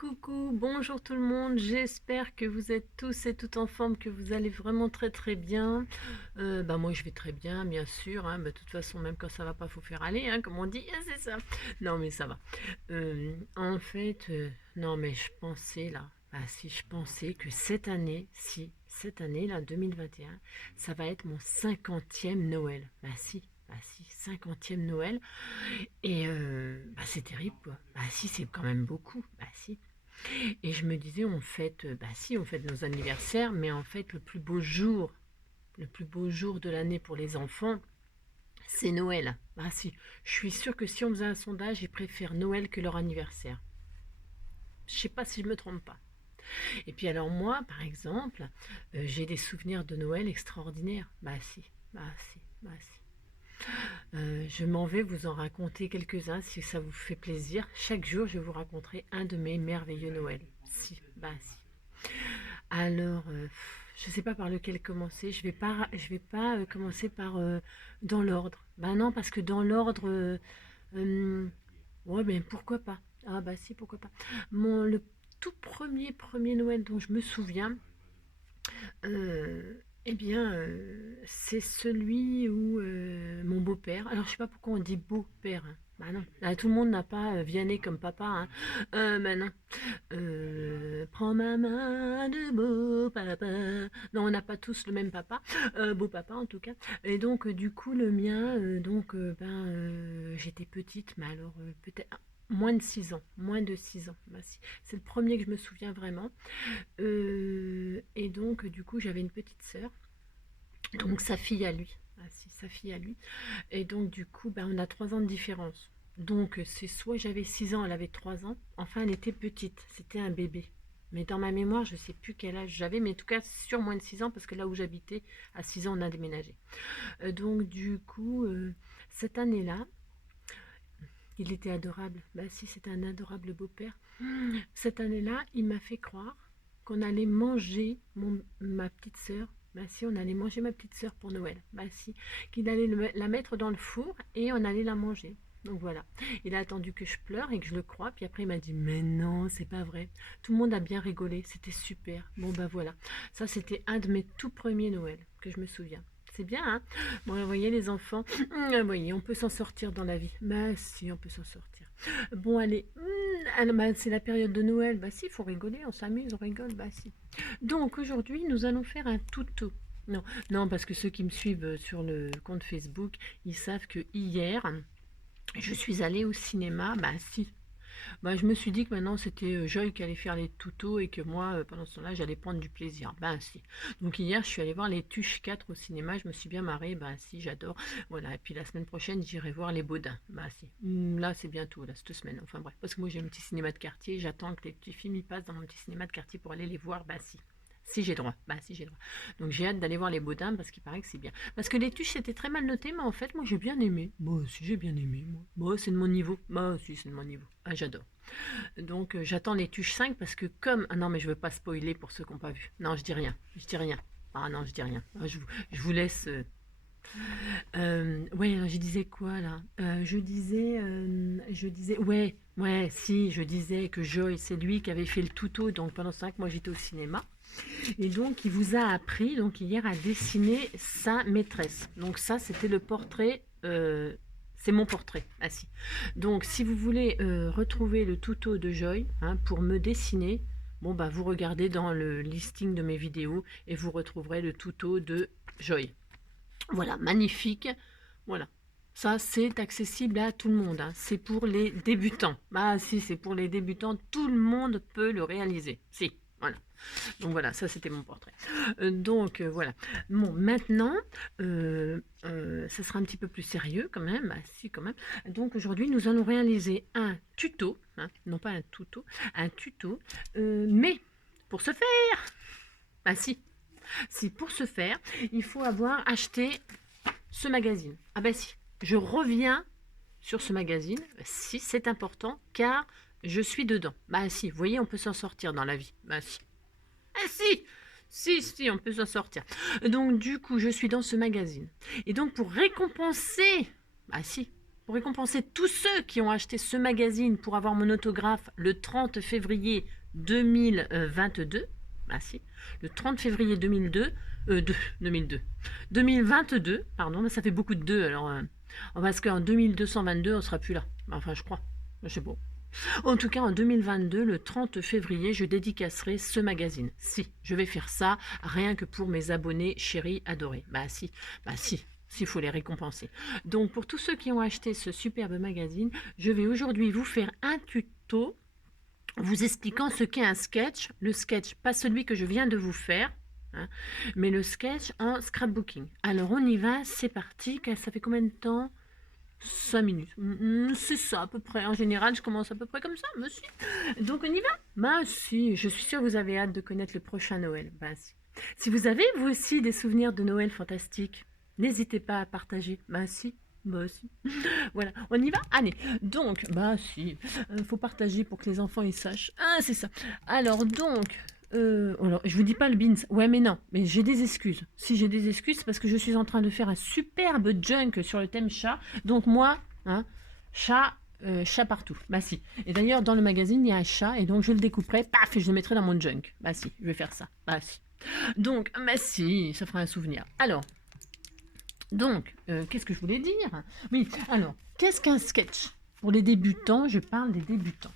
Coucou, bonjour tout le monde, j'espère que vous êtes tous et toutes en forme, que vous allez vraiment très bien. Moi je vais très bien sûr, hein, de toute façon même quand ça va pas faut faire aller, hein, comme on dit, hein, c'est ça. Non mais ça va. Non mais je pensais là, si je pensais que cette année là, 2021, ça va être mon 50e Noël. Bah si, 50e Noël. Et c'est terrible quoi. Bah si, c'est quand même beaucoup. Bah si. Et je me disais, on fête nos anniversaires, mais en fait, le plus beau jour de l'année pour les enfants, c'est Noël. Bah si, je suis sûre que si on faisait un sondage, ils préfèrent Noël que leur anniversaire. Je sais pas si je me trompe pas. Et puis alors moi, par exemple, j'ai des souvenirs de Noël extraordinaires. Bah si. Je m'en vais vous en raconter quelques-uns si ça vous fait plaisir. Chaque jour, je vous raconterai un de mes merveilleux Noël. Si. Alors, je ne sais pas par lequel commencer. Je vais pas commencer par dans l'ordre. Bah non, parce que dans l'ordre, ouais, mais pourquoi pas? Ah bah si, pourquoi pas. Le tout premier Noël dont je me souviens, c'est celui où mon beau-père. Alors je sais pas pourquoi on dit beau-père, hein. Bah non, là, tout le monde n'a pas Vianney comme papa, hein. Bah non. Prends ma main de beau papa. Non, on n'a pas tous le même papa, beau papa en tout cas. Et donc, du coup, le mien, j'étais petite, mais alors peut-être moins de 6 ans. Moins de 6 ans. Bah, si. C'est le premier que je me souviens vraiment. Et donc, du coup, j'avais une petite sœur, donc sa fille à lui. Ah, si, sa fille à lui. Et donc, du coup, on a 3 ans de différence. Donc, c'est soit j'avais 6 ans, elle avait 3 ans. Enfin, elle était petite, c'était un bébé. Mais dans ma mémoire, je ne sais plus quel âge j'avais, mais en tout cas, sur moins de 6 ans, parce que là où j'habitais, à 6 ans, on a déménagé. Donc, du coup, cette année-là, il était adorable. Bah si, c'était un adorable beau-père. Cette année-là, il m'a fait croire qu'on allait manger ma petite sœur. Bah si, on allait manger ma petite sœur pour Noël. Bah si, qu'il allait la mettre dans le four et on allait la manger. Donc voilà, il a attendu que je pleure et que je le croie, puis après il m'a dit mais non, c'est pas vrai. Tout le monde a bien rigolé, c'était super. Bon bah voilà, ça c'était un de mes tout premiers Noël que je me souviens. C'est bien, hein? Bon, vous voyez les enfants, vous voyez, on peut s'en sortir dans la vie. Bah si, on peut s'en sortir. Bon allez, c'est la période de Noël. Bah si, il faut rigoler, on s'amuse, on rigole. Bah si. Donc aujourd'hui, nous allons faire un tuto. Non, non, parce que ceux qui me suivent sur le compte Facebook, ils savent que hier, je suis allée au cinéma. Bah si. Bah, je me suis dit que maintenant c'était Joy qui allait faire les tutos et que moi, pendant ce temps-là, j'allais prendre du plaisir. Ben si. Donc hier, je suis allée voir les Tuches 4 au cinéma, je me suis bien marrée, ben si, j'adore. Voilà, et puis la semaine prochaine, j'irai voir les Baudins. Ben si. Là, c'est bientôt, là, cette semaine. Enfin bref, parce que moi j'ai un petit cinéma de quartier, j'attends que les petits films y passent dans mon petit cinéma de quartier pour aller les voir. Ben si. Si j'ai droit, bah si j'ai droit. Donc j'ai hâte d'aller voir les Baudins parce qu'il paraît que c'est bien. Parce que les Tuches c'était très mal noté, mais en fait moi j'ai bien aimé. Moi aussi j'ai bien aimé, moi. Moi c'est de mon niveau. Moi aussi c'est de mon niveau. Ah j'adore. Donc j'attends les Tuches 5 parce que comme... Ah non mais je veux pas spoiler pour ceux qui n'ont pas vu. Non je dis rien. Je dis rien. Ah non je dis rien. Je vous laisse... ouais, je disais quoi là? Je disais que Joy, c'est lui qui avait fait le tuto, donc pendant 5 mois j'étais au cinéma. Et donc, il vous a appris, donc hier, à dessiner sa maîtresse. Donc ça, c'était le portrait, c'est mon portrait, ah si. Donc, si vous voulez retrouver le tuto de Joy, hein, pour me dessiner, bon, bah, vous regardez dans le listing de mes vidéos et vous retrouverez le tuto de Joy. Voilà, magnifique. Voilà. Ça, c'est accessible à tout le monde, hein. C'est pour les débutants. Ah si, c'est pour les débutants. Tout le monde peut le réaliser. Si, voilà. Donc voilà, ça c'était mon portrait. Voilà. Bon, maintenant, ça sera un petit peu plus sérieux quand même. Ah, si, quand même. Donc aujourd'hui, nous allons réaliser un tuto, hein, non pas un tuto, un tuto. Mais pour ce faire, ah si pour ce faire, il faut avoir acheté ce magazine. Ah ben si, je reviens sur ce magazine. Si, c'est important car je suis dedans. Bah si, vous voyez, on peut s'en sortir dans la vie. Bah si. Ah si, on peut s'en sortir. Donc du coup, je suis dans ce magazine. Et donc pour récompenser, pour récompenser tous ceux qui ont acheté ce magazine pour avoir mon autographe le 30 février 2022. Ah si, le 30 février 2022, pardon, mais ça fait beaucoup de 2, alors parce qu'en 2222 on sera plus là, enfin je crois, je sais pas. En tout cas en 2022, le 30 février, je dédicacerai ce magazine. Si, je vais faire ça rien que pour mes abonnés chéris adorés. Bah si, s'il faut les récompenser. Donc pour tous ceux qui ont acheté ce superbe magazine, je vais aujourd'hui vous faire un tuto vous expliquant ce qu'est un sketch. Le sketch, pas celui que je viens de vous faire, hein, mais le sketch en scrapbooking. Alors on y va, c'est parti. Ça fait combien de temps? 5 minutes. C'est ça à peu près. En général, je commence à peu près comme ça, monsieur. Donc on y va? Bah si, je suis sûre que vous avez hâte de connaître le prochain Noël. Bah si. Si vous avez vous aussi des souvenirs de Noël fantastiques, n'hésitez pas à partager. Bah si. Bah si. Voilà, on y va? Allez, donc, bah si, faut partager pour que les enfants ils sachent. Ah, c'est ça. Alors donc, alors, je vous dis pas le beans. Ouais, mais non, mais j'ai des excuses. Si j'ai des excuses, c'est parce que je suis en train de faire un superbe junk sur le thème chat. Donc moi, hein, chat partout. Bah si. Et d'ailleurs, dans le magazine, il y a un chat, et donc je le découperai, paf, et je le mettrai dans mon junk. Bah si, je vais faire ça. Bah si. Donc, bah si, ça fera un souvenir. Alors, donc, qu'est-ce que je voulais dire? Oui, alors, qu'est-ce qu'un sketch? Pour les débutants, je parle des débutants.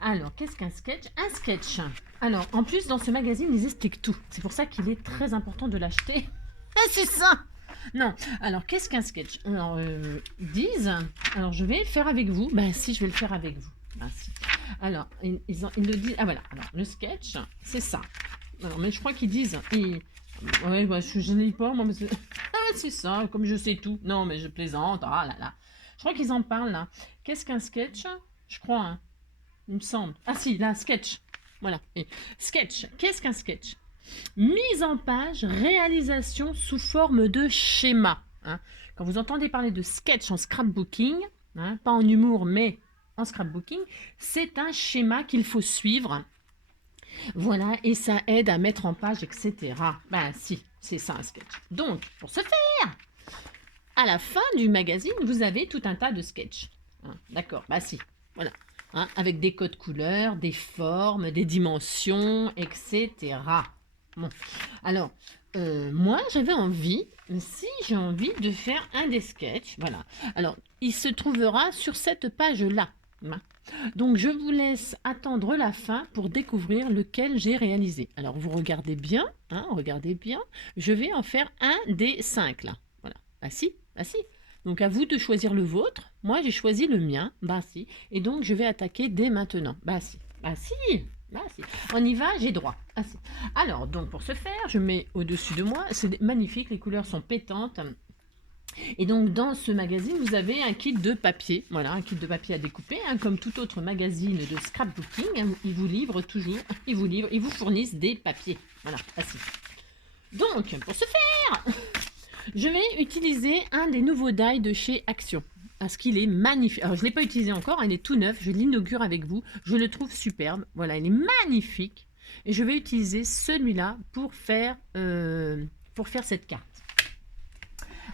Alors, qu'est-ce qu'un sketch? Un sketch. Alors, en plus, dans ce magazine, ils expliquent tout. C'est pour ça qu'il est très important de l'acheter. Ah, c'est ça! Non, alors, qu'est-ce qu'un sketch? Alors, ils disent... Alors, je vais le faire avec vous. Ben si, je vais le faire avec vous. Ben si. Alors, ils le disent... Ah, voilà. Alors, le sketch, c'est ça. Alors, mais je crois qu'ils disent... Ouais, bah, je ne lis pas, moi, mais c'est ça, comme je sais tout. Non, mais je plaisante, ah là là. Je crois qu'ils en parlent, là. Qu'est-ce qu'un sketch? Je crois, hein. Il me semble. Ah si, là, sketch. Voilà. Et sketch, qu'est-ce qu'un sketch? Mise en page, réalisation sous forme de schéma. Hein. Quand vous entendez parler de sketch en scrapbooking, hein, pas en humour, mais en scrapbooking, c'est un schéma qu'il faut suivre. Voilà, et ça aide à mettre en page, etc. Ben si, c'est ça un sketch. Donc, pour ce faire, à la fin du magazine, vous avez tout un tas de sketchs. Hein, d'accord, bah si, voilà. Hein, avec des codes couleurs, des formes, des dimensions, etc. Bon, alors, moi, j'avais envie, si j'ai envie de faire un des sketchs, voilà. Alors, il se trouvera sur cette page-là. Hein. Donc je vous laisse attendre la fin pour découvrir lequel j'ai réalisé. Alors vous regardez bien, hein, regardez bien. Je vais en faire un des 5 là. Voilà. Bah si, bah si. Donc à vous de choisir le vôtre. Moi j'ai choisi le mien. Bah si. Et donc je vais attaquer dès maintenant. Bah si, bah si. Bah si. On y va, j'ai droit. Ah si. Alors donc pour ce faire, je mets au-dessus de moi. C'est magnifique, les couleurs sont pétantes. Et donc dans ce magazine, vous avez un kit de papier, voilà, un kit de papier à découper, hein, comme tout autre magazine de scrapbooking, hein, ils vous livrent toujours, ils vous fournissent des papiers, voilà, facile. Donc, pour ce faire, je vais utiliser un des nouveaux die de chez Action, parce qu'il est magnifique. Alors, je ne l'ai pas utilisé encore, il est tout neuf, je l'inaugure avec vous, je le trouve superbe, voilà, il est magnifique, et je vais utiliser celui-là pour faire cette carte.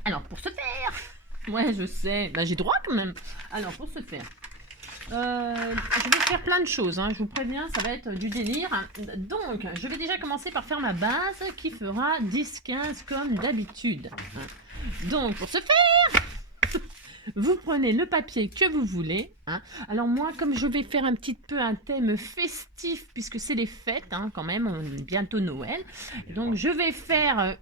Alors, pour ce faire, ouais, je sais, bah, j'ai droit quand même. Alors, pour ce faire, je vais faire plein de choses, hein, je vous préviens, ça va être du délire. Donc, je vais déjà commencer par faire ma base qui fera 10-15 comme d'habitude. Donc, pour ce faire, vous prenez le papier que vous voulez. Hein. Alors moi, comme je vais faire un petit peu un thème festif, puisque c'est les fêtes, hein, quand même, bientôt Noël. Donc, je vais faire...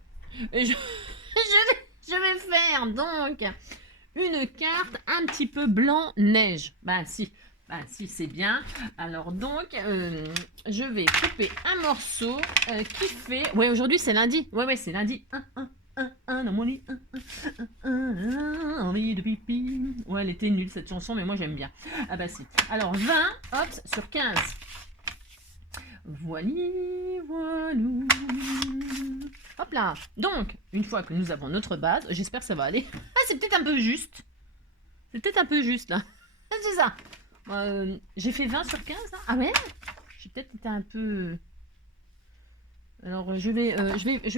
Je vais faire donc une carte un petit peu blanc-neige. Bah si, c'est bien. Alors donc, je vais couper un morceau qui fait... Ouais, aujourd'hui c'est lundi. Ouais, c'est lundi. Dans mon lit. Envie de pipi. Ouais, elle était nulle cette chanson, mais moi j'aime bien. Ah bah si. Alors 20, hop, sur 15. Voili, voilou. Hop là. Donc, une fois que nous avons notre base, j'espère que ça va aller. Ah, c'est peut-être un peu juste. C'est peut-être un peu juste, là. C'est ça. J'ai fait 20 sur 15, là. Ah ouais? J'ai peut-être été un peu... Alors, je vais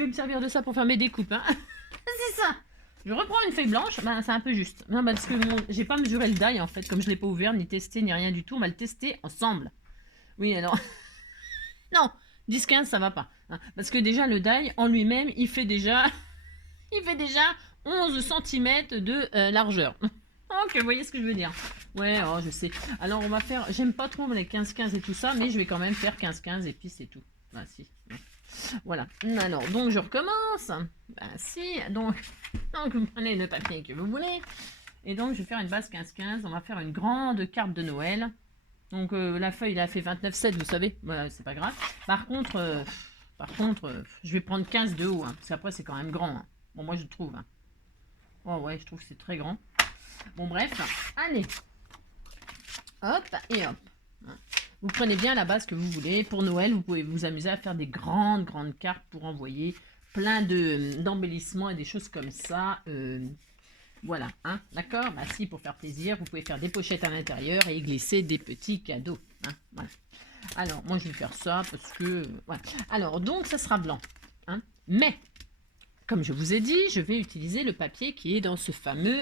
me servir de ça pour faire mes découpes, hein. C'est ça. Je reprends une feuille blanche, ben, c'est un peu juste. Non, parce que j'ai pas mesuré le die en fait, comme je l'ai pas ouvert, ni testé, ni rien du tout. On va le tester ensemble. Oui, alors. Non, 10-15, ça va pas. Hein, parce que déjà, le die en lui-même, il fait déjà 11 cm de largeur. Donc, vous voyez ce que je veux dire. Ouais, oh, je sais. Alors, on va faire... J'aime pas trop les 15-15 et tout ça, mais je vais quand même faire 15-15 et puis c'est tout. Ah, si. Voilà. Alors, donc, je recommence. Ben, si. Donc, vous prenez le papier que vous voulez. Et donc, je vais faire une base 15-15. On va faire une grande carte de Noël. Donc, la feuille, il a fait 29,7, vous savez. Voilà, c'est pas grave. Par contre, je vais prendre 15 de haut. Hein, parce qu'après, c'est quand même grand. Hein. Bon, moi, je trouve. Hein. Oh, ouais, je trouve que c'est très grand. Bon, bref. Allez. Hop et hop. Vous prenez bien la base que vous voulez. Pour Noël, vous pouvez vous amuser à faire des grandes cartes pour envoyer plein d'embellissements et des choses comme ça. Voilà, hein, d'accord. Bah si, pour faire plaisir, vous pouvez faire des pochettes à l'intérieur et glisser des petits cadeaux. Hein, voilà. Alors, moi, je vais faire ça parce que... voilà. Alors, donc, ça sera blanc. Hein, mais, comme je vous ai dit, je vais utiliser le papier qui est dans ce fameux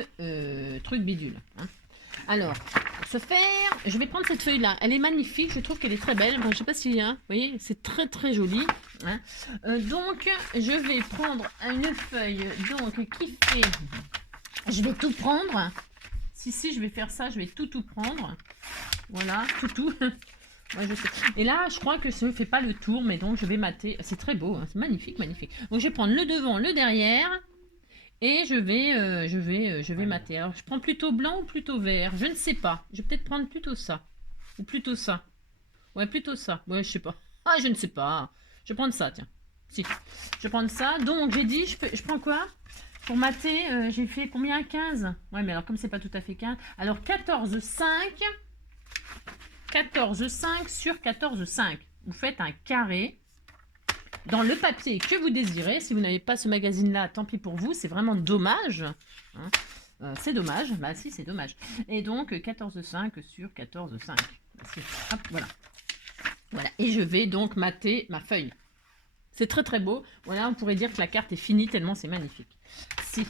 truc bidule. Hein. Alors, pour ce faire, je vais prendre cette feuille-là. Elle est magnifique, je trouve qu'elle est très belle. Enfin, je ne sais pas si, hein, vous voyez, c'est très très joli. Hein. Donc, je vais prendre une feuille donc, qui fait... Je vais tout prendre. Si, je vais faire ça, je vais tout prendre. Voilà, tout. Ouais, je sais. Et là, je crois que ça ne fait pas le tour, mais donc je vais mater. C'est très beau, hein, c'est magnifique, magnifique. Donc, je vais prendre le devant, le derrière. Et je vais mater. Alors, je prends plutôt blanc ou plutôt vert? Je ne sais pas. Je vais peut-être prendre plutôt ça. Ou plutôt ça. Ouais, plutôt ça. Ouais, je sais pas. Ah, je ne sais pas. Je vais prendre ça, tiens. Si. Je vais prendre ça. Donc, j'ai dit, je prends quoi? Pour mater, j'ai fait combien? 15? Ouais, mais alors, comme c'est pas tout à fait 15. Alors, 14,5. 14,5 sur 14,5. Vous faites un carré dans le papier que vous désirez. Si vous n'avez pas ce magazine-là, tant pis pour vous. C'est vraiment dommage. Hein. C'est dommage. Bah si, c'est dommage. Et donc, 14,5 sur 14,5. Hop, voilà. Voilà. Et je vais donc mater ma feuille. C'est très très beau. Voilà, on pourrait dire que la carte est finie tellement c'est magnifique. Si.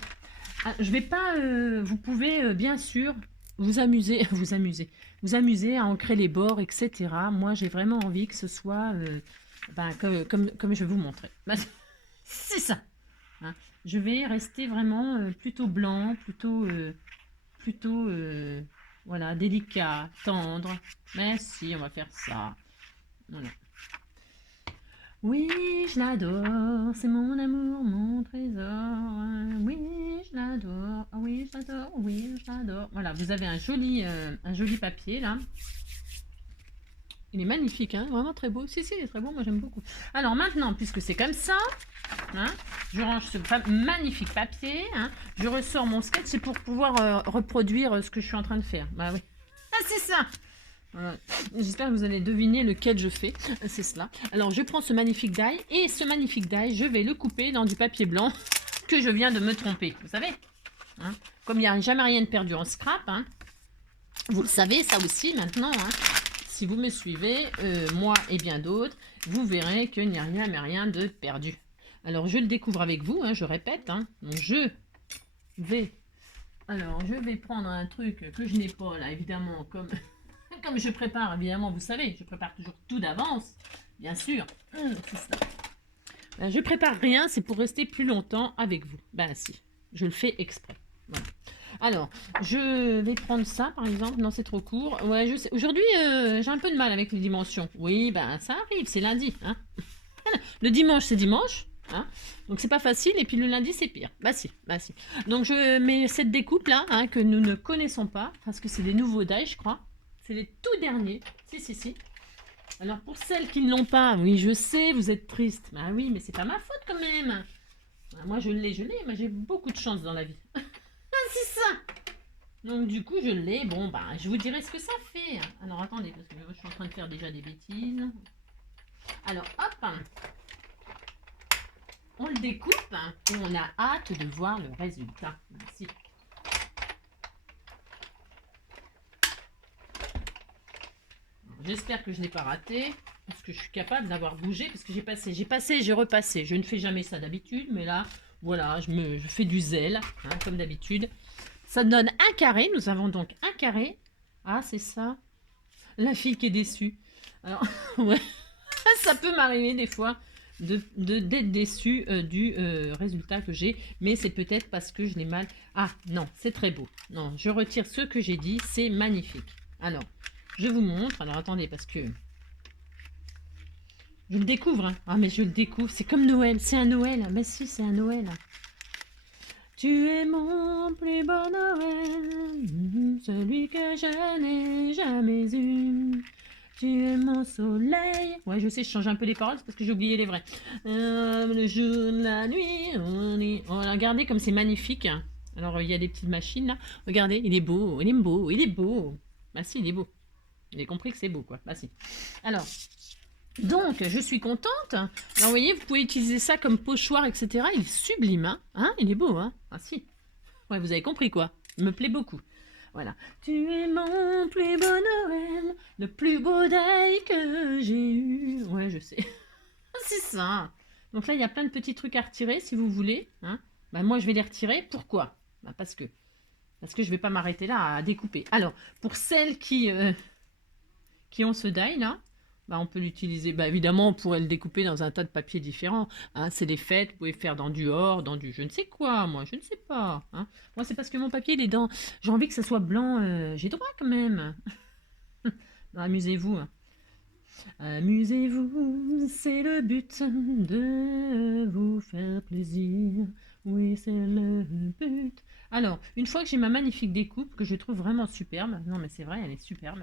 Ah, je vais pas... vous pouvez bien sûr vous amuser à ancrer les bords, etc. Moi, j'ai vraiment envie que ce soit comme je vais vous montrer. C'est ça. Hein. Je vais rester vraiment plutôt blanc, plutôt voilà, délicat, tendre. Mais si, on va faire ça. Voilà. Oui, je l'adore, c'est mon amour, mon trésor. Oui, je l'adore, oui, je l'adore, oui, je l'adore. Voilà, vous avez un joli papier là. Il est magnifique, hein, vraiment très beau. Si, il est très beau, moi j'aime beaucoup. Alors maintenant, puisque c'est comme ça, hein, je range ce magnifique papier. Hein, je ressors mon sketch, c'est pour pouvoir reproduire ce que je suis en train de faire. Bah oui. Ah, c'est ça. Voilà. J'espère que vous allez deviner lequel je fais. C'est cela. Alors, je prends ce magnifique die et ce magnifique die, je vais le couper dans du papier blanc que je viens de me tromper. Vous savez, hein, comme il n'y a jamais rien de perdu en scrap, hein, vous le savez, ça aussi maintenant. Hein, si vous me suivez, moi et bien d'autres, vous verrez qu'il n'y a rien mais rien de perdu. Alors, je le découvre avec vous, hein, je répète. Hein, donc, je vais prendre un truc que je n'ai pas là, évidemment, comme je prépare, évidemment, vous savez, je prépare toujours tout d'avance, bien sûr. C'est ça. Ben, je prépare rien, c'est pour rester plus longtemps avec vous. Ben si, je le fais exprès. Voilà. Alors, je vais prendre ça, par exemple. Non, c'est trop court. Ouais, je sais. Aujourd'hui, j'ai un peu de mal avec les dimensions. Oui, ben ça arrive, c'est lundi. Hein. Le dimanche, c'est dimanche. Hein. Donc c'est pas facile, et puis le lundi c'est pire. Bah si. Donc je mets cette découpe là, hein, que nous ne connaissons pas, parce que c'est des nouveaux die, je crois. C'est les tout derniers. Si. Alors pour celles qui ne l'ont pas, oui je sais, vous êtes triste. Bah oui, mais c'est pas ma faute quand même. Bah, moi je l'ai, moi j'ai beaucoup de chance dans la vie. C'est ça. Donc du coup je l'ai, bon bah je vous dirai ce que ça fait. Alors attendez, parce que je suis en train de faire déjà des bêtises. Alors hop, on le découpe et on a hâte de voir le résultat. Merci. J'espère que je n'ai pas raté, parce que je suis capable d'avoir bougé, parce que j'ai passé, j'ai repassé. Je ne fais jamais ça d'habitude, mais là, Voilà, je fais du zèle, hein, comme d'habitude. Ça donne un carré. Nous avons donc un carré. Ah, c'est ça. La fille qui est déçue. Alors, ouais, ça peut m'arriver des fois d'être déçue du résultat que j'ai. Mais c'est peut-être parce que je l'ai mal. Ah, non, c'est très beau. Non, je retire ce que j'ai dit. C'est magnifique. Alors, je vous montre. Alors, attendez, parce que je le découvre. Hein. Ah, mais je le découvre. C'est comme Noël. C'est un Noël. Mais si, c'est un Noël. Tu es mon plus beau Noël, celui que je n'ai jamais eu. Tu es mon soleil. Ouais, je sais, je change un peu les paroles, c'est parce que j'ai oublié les vrais. Le jour, la nuit, regardez comme c'est magnifique. Alors, il y a des petites machines là. Regardez, il est beau, il est beau, il est beau. Bah si, il est beau. Vous avez compris que c'est beau, quoi. Bah si. Alors, donc, je suis contente. Alors, vous voyez, vous pouvez utiliser ça comme pochoir, etc. Il est sublime, hein, il est beau, hein. Ah si. Ouais, vous avez compris, quoi. Il me plaît beaucoup. Voilà. Tu es mon plus beau Noël, le plus beau deuil que j'ai eu. Ouais, je sais. C'est ça. Donc là, il y a plein de petits trucs à retirer, si vous voulez. Hein. Bah, moi, je vais les retirer. Pourquoi? Bah, parce que je vais pas m'arrêter là à découper. Alors, pour celles qui ont ce die, là, bah, on peut l'utiliser. Bah, évidemment, on pourrait le découper dans un tas de papiers différents. Hein. C'est des fêtes, vous pouvez faire dans du or, dans du je ne sais quoi, moi, je ne sais pas. Hein. Moi, c'est parce que mon papier, il est dans... J'ai envie que ça soit blanc. J'ai droit quand même. Amusez-vous. Hein. Amusez-vous, c'est le but de vous faire plaisir. Oui, c'est le but. Alors, une fois que j'ai ma magnifique découpe, que je trouve vraiment superbe, non mais c'est vrai, elle est superbe,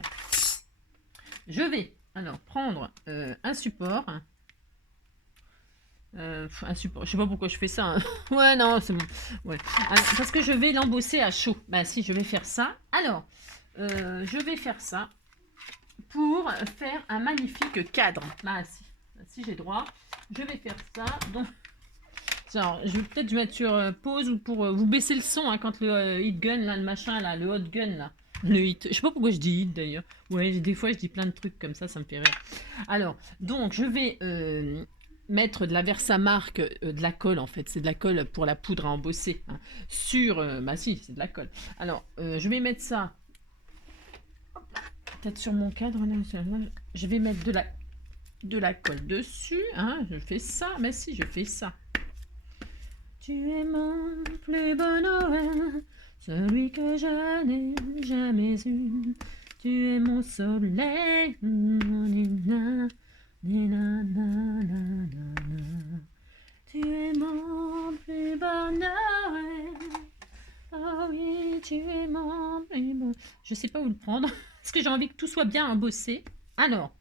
je vais alors prendre un support. Un support, je sais pas pourquoi je fais ça. Hein. Ouais, non, c'est bon. Ouais. Alors, parce que je vais l'embosser à chaud. Bah si, je vais faire ça. Alors, je vais faire ça pour faire un magnifique cadre. Bah si j'ai droit, je vais faire ça. Donc, alors, je vais peut-être mettre sur pause ou pour vous baisser le son hein, quand le hit gun, là, le machin, là, le hot gun, là. Le hit. Je sais pas pourquoi je dis hit d'ailleurs. Ouais, des fois je dis plein de trucs comme ça me fait rire. Alors, donc je vais mettre de la Versamark, de la colle en fait. C'est de la colle pour la poudre à embosser. Hein, sur. Bah si, c'est de la colle. Alors, je vais mettre ça. Peut-être sur mon cadre. Là, je vais mettre de la colle dessus. Hein, je fais ça. Mais si, je fais ça. Tu es mon plus beau Noël, celui que je n'ai jamais eu. Tu es mon soleil. Tu es mon plus beau Noël. Oh oui, tu es mon plus beau. Je sais pas où le prendre. Parce que j'ai envie que tout soit bien embossé. Alors,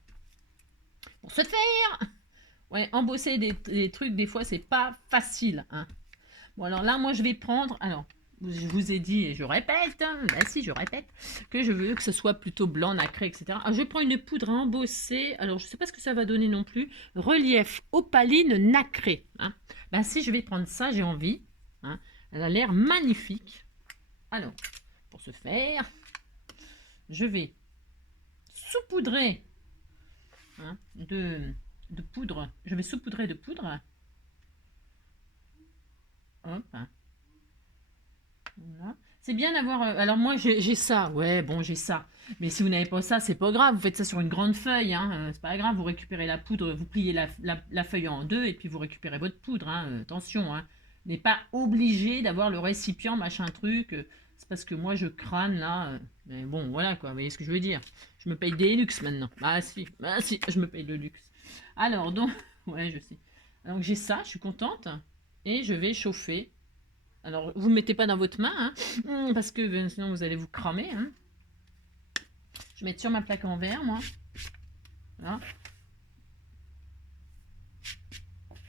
pour ce faire, ouais, embosser des trucs, des fois, c'est pas facile. Hein. Bon, alors là, moi, je vais prendre... Alors, je vous ai dit, et je répète, hein, bah si, je répète, que je veux que ce soit plutôt blanc, nacré, etc. Alors, je prends une poudre à embosser. Alors, je ne sais pas ce que ça va donner non plus. Relief opaline nacré. Hein. Bah si, je vais prendre ça, j'ai envie. Hein. Elle a l'air magnifique. Alors, pour ce faire, je vais saupoudrer hein, de poudre. Je vais saupoudrer de poudre. Hop. Voilà. C'est bien d'avoir... alors moi j'ai ça, ouais bon j'ai ça. Mais si vous n'avez pas ça, c'est pas grave, vous faites ça sur une grande feuille, hein. C'est pas grave, vous récupérez la poudre, vous pliez la feuille en deux et puis vous récupérez votre poudre, hein. Attention, hein. Vous n'êtes pas obligé d'avoir le récipient, machin truc. C'est parce que moi je crâne là. Mais bon voilà quoi, vous voyez ce que je veux dire. Je me paye des luxe maintenant. Ah si, je me paye le luxe. Alors donc, ouais je sais. Donc j'ai ça, je suis contente. Et je vais chauffer. Alors, vous ne mettez pas dans votre main, hein, parce que sinon vous allez vous cramer. Hein. Je vais mettre sur ma plaque en verre, moi. Voilà.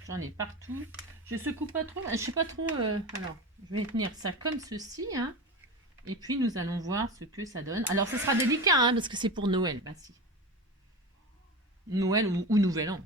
J'en ai partout. Je secoue pas trop. Je sais pas trop. Alors, je vais tenir ça comme ceci. Hein, et puis, nous allons voir ce que ça donne. Alors, ce sera délicat, hein, parce que c'est pour Noël. Bah si. Noël ou Nouvel An.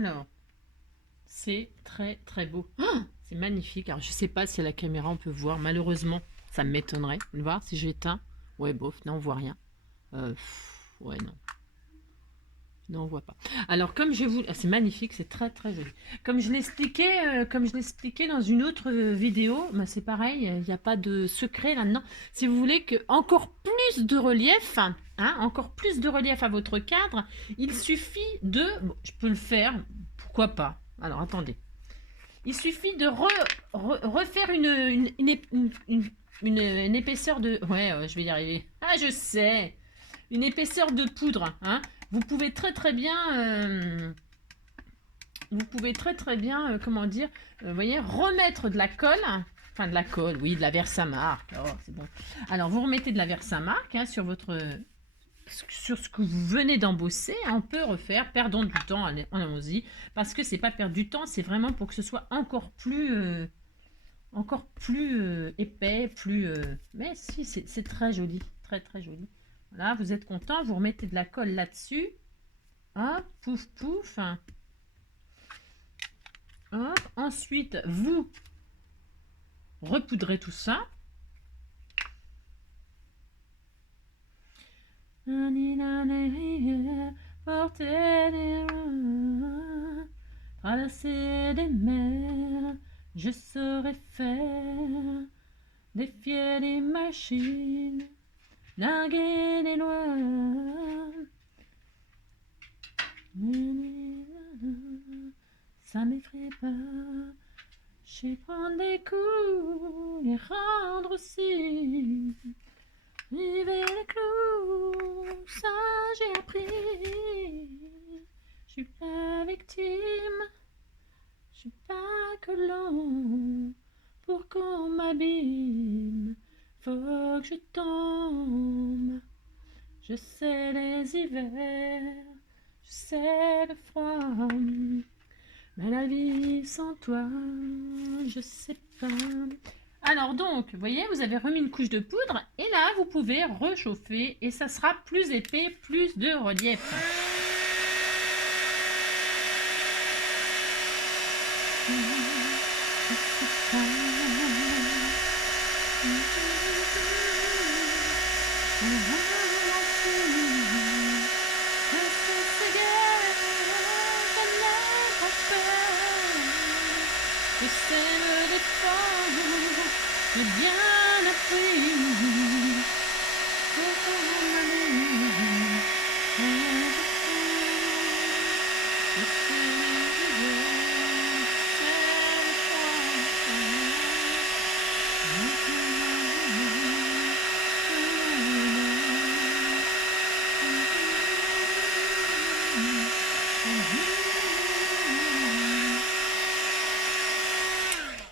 Alors, c'est très très beau. Oh, c'est magnifique. Alors, je sais pas si à la caméra on peut voir. Malheureusement, ça m'étonnerait. On va voir si j'éteins. Ouais, bof, non, on voit rien. Ouais, non. Non, on voit pas. Alors, comme je vous... c'est magnifique, c'est très très joli. Comme je l'expliquais dans une autre vidéo, bah, c'est pareil, il n'y a pas de secret là-dedans. Si vous voulez que encore plus de relief, hein, encore plus de relief à votre cadre, il suffit de... Bon, je peux le faire, pourquoi pas. Alors, attendez. Il suffit de refaire une épaisseur de... Ouais, je vais y arriver. Ah, je sais. Une épaisseur de poudre, hein. Vous pouvez très très bien, comment dire, vous voyez, remettre de la colle, enfin de la colle, oui, de la Versamark. Oh, c'est bon. Alors vous remettez de la Versamark sur ce que vous venez d'embosser. On peut refaire, perdons du temps, allons-y, parce que c'est pas perdre du temps, c'est vraiment pour que ce soit encore plus épais, mais si, c'est très joli, très très joli. Voilà, vous êtes content, vous remettez de la colle là-dessus. Hop, pouf, pouf. Hop, ensuite, vous repoudrez tout ça. Traverser des mers, je saurais faire, défier les machines, larguer les lois. Ça m'effraie pas. Je vais prendre des coups, les rendre aussi. Vivre les clous, ça j'ai appris. Je suis pas victime, je suis pas colon. Pour qu'on m'abîme, faut que je tombe. Je sais les hivers, je sais le froid, mais la vie sans toi, je sais pas. Alors donc, vous voyez, vous avez remis une couche de poudre et là, vous pouvez réchauffer et ça sera plus épais, plus de relief. Je sais me défendre, j'ai bien appris.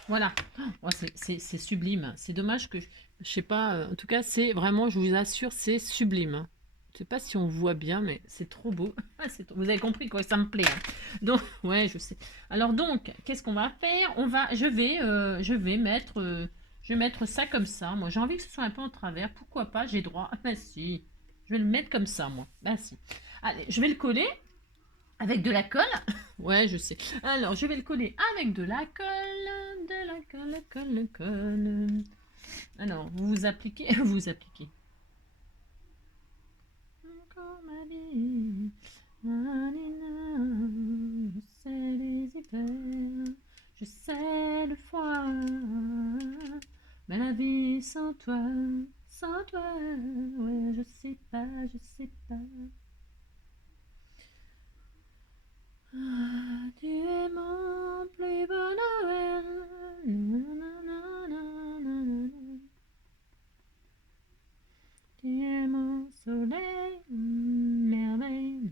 Voilà, oh, c'est sublime. C'est dommage que, je sais pas, en tout cas, c'est vraiment, je vous assure, c'est sublime. Je sais pas si on voit bien, mais c'est trop beau. Vous avez compris quoi, ça me plaît. Donc, ouais, je sais. Alors donc, qu'est-ce qu'on va faire? Je vais mettre ça comme ça. Moi, j'ai envie que ce soit un peu en travers. Pourquoi pas? J'ai droit. Ah, si. Je vais le mettre comme ça, moi. Bah si. Allez, je vais le coller avec de la colle. Ouais, je sais. Alors, je vais le coller avec de la colle. Alors, vous appliquez, vous appliquez. Encore ma vie, je sais les hivers, je sais le froid, mais la vie sans toi, ouais, je sais pas. Ah, tu es mon plus beau Noël. Tu es mon soleil, merveille,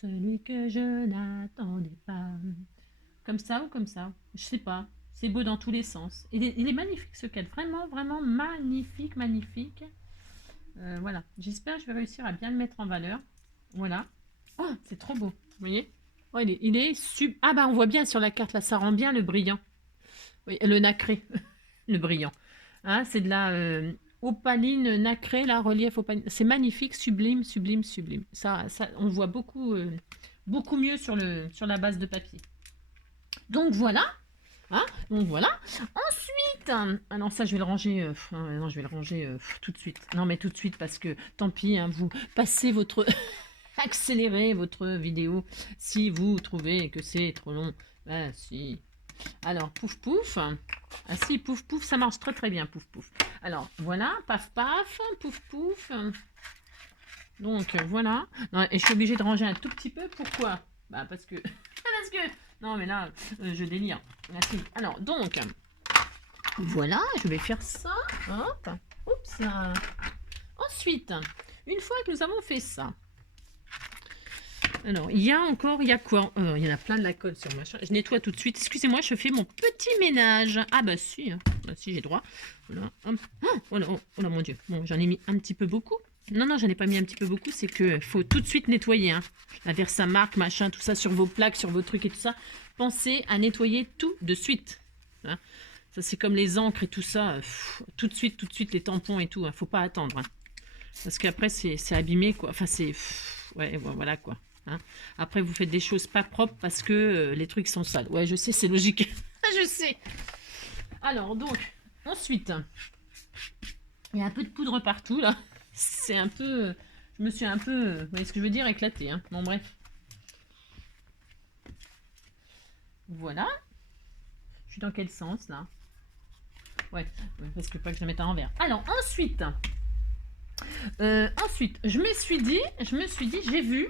celui que je n'attendais pas. Comme ça ou comme ça, je sais pas. C'est beau dans tous les sens. Il est magnifique ce cadre, vraiment, vraiment magnifique. Voilà, j'espère que je vais réussir à bien le mettre en valeur. Voilà. Oh, c'est trop beau. Vous voyez? Oh, il est Ah bah on voit bien sur la carte là, ça rend bien le brillant. Oui, le nacré, le brillant. Hein, c'est de la opaline nacrée, là, relief opaline. C'est magnifique, sublime, sublime, sublime. Ça, on voit beaucoup, beaucoup mieux sur la base de papier. Donc voilà. Hein, donc voilà. Ensuite, ah non, ça je vais le ranger. Non, je vais le ranger tout de suite. Non, mais tout de suite parce que tant pis, hein, vous passez votre. Accélérez votre vidéo si vous trouvez que c'est trop long. Ben si. Alors, pouf pouf. Ah si, pouf pouf, ça marche très très bien, pouf pouf. Alors, voilà, paf paf, pouf pouf. Donc, voilà. Non, et je suis obligée de ranger un tout petit peu. Pourquoi? Bah, parce que... parce que... Non, mais là, je délire. Merci. Alors, donc, voilà, je vais faire ça. Hop. Oups. Ensuite, une fois que nous avons fait ça, alors, il y a quoi? Il y en a plein de la colle sur machin. Je nettoie tout de suite. Excusez-moi, je fais mon petit ménage. Ah bah si, hein. Bah, si j'ai droit. Voilà. Oh là, mon Dieu. Bon, j'en ai mis un petit peu beaucoup. Non, j'en ai pas mis un petit peu beaucoup. C'est que faut tout de suite nettoyer. Hein. La Versamark, machin, tout ça sur vos plaques, sur vos trucs et tout ça. Pensez à nettoyer tout de suite. Hein. Ça, c'est comme les encres et tout ça. Tout de suite, les tampons et tout. Hein. Faut pas attendre. Hein. Parce qu'après, c'est abîmé, quoi. Enfin, c'est... Ouais, voilà, quoi. Hein. Après, vous faites des choses pas propres parce que les trucs sont sales. Ouais, je sais, c'est logique. Je sais. Alors, donc, ensuite, il y a un peu de poudre partout, là. C'est un peu... je me suis un peu... vous voyez ce que je veux dire? Éclaté. Hein. Bon, bref. Voilà. Je suis dans quel sens, là? Ouais, parce que pas que je la mette à l'envers. Alors, ensuite... je me suis dit, j'ai vu,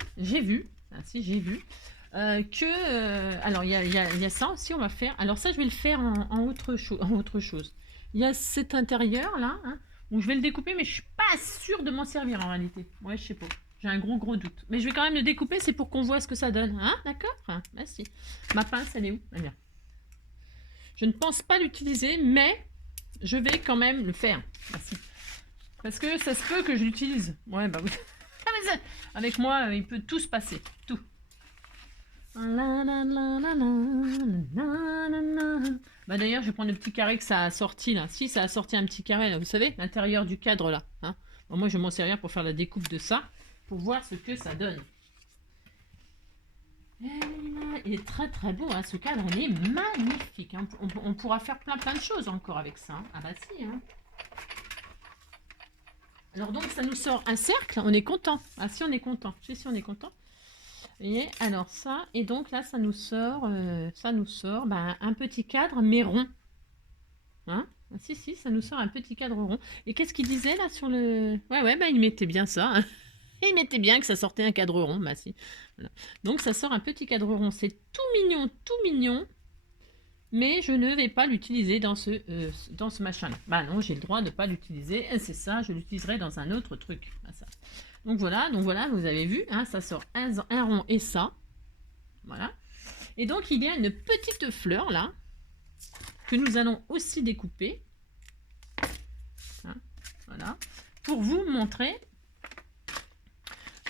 alors il y a ça aussi, on va faire, alors ça je vais le faire en autre chose. Il y a cet intérieur là, hein, où je vais le découper, mais je suis pas sûre de m'en servir en réalité. Ouais, je sais pas, j'ai un gros doute. Mais je vais quand même le découper, c'est pour qu'on voit ce que ça donne, hein, d'accord? Merci. Ma pince, elle est où? Ah, bien. Je ne pense pas l'utiliser, mais je vais quand même le faire. Merci. Parce que ça se peut que je l'utilise. Ouais, bah oui. Avec moi, il peut tout se passer. Tout. Bah d'ailleurs, je vais prendre le petit carré que ça a sorti là. Si, ça a sorti un petit carré là. Vous savez, l'intérieur du cadre là. Hein. Bon, moi, je vais m'en servir pour faire la découpe de ça. Pour voir ce que ça donne. Il est très très beau. Hein. Ce cadre, il est magnifique. Hein. On pourra faire plein de choses encore avec ça. Hein. Ah bah si, hein. Alors donc ça nous sort un cercle, on est content. Ah si on est content, je sais si on est content. Vous voyez, alors ça, et donc là ça nous sort ben, un petit cadre mais rond. Hein? Si, ça nous sort un petit cadre rond. Et qu'est-ce qu'il disait là sur le... Ouais, ben il mettait bien ça. Hein. Il mettait bien que ça sortait un cadre rond, bah si. Voilà. Donc ça sort un petit cadre rond, c'est tout mignon. Mais je ne vais pas l'utiliser dans ce machin-là. Bah non, j'ai le droit de ne pas l'utiliser. C'est ça, je l'utiliserai dans un autre truc. Ah, ça. Donc voilà, vous avez vu, hein, ça sort un rond et ça. Voilà. Et donc il y a une petite fleur là, que nous allons aussi découper. Hein, voilà. Pour vous montrer,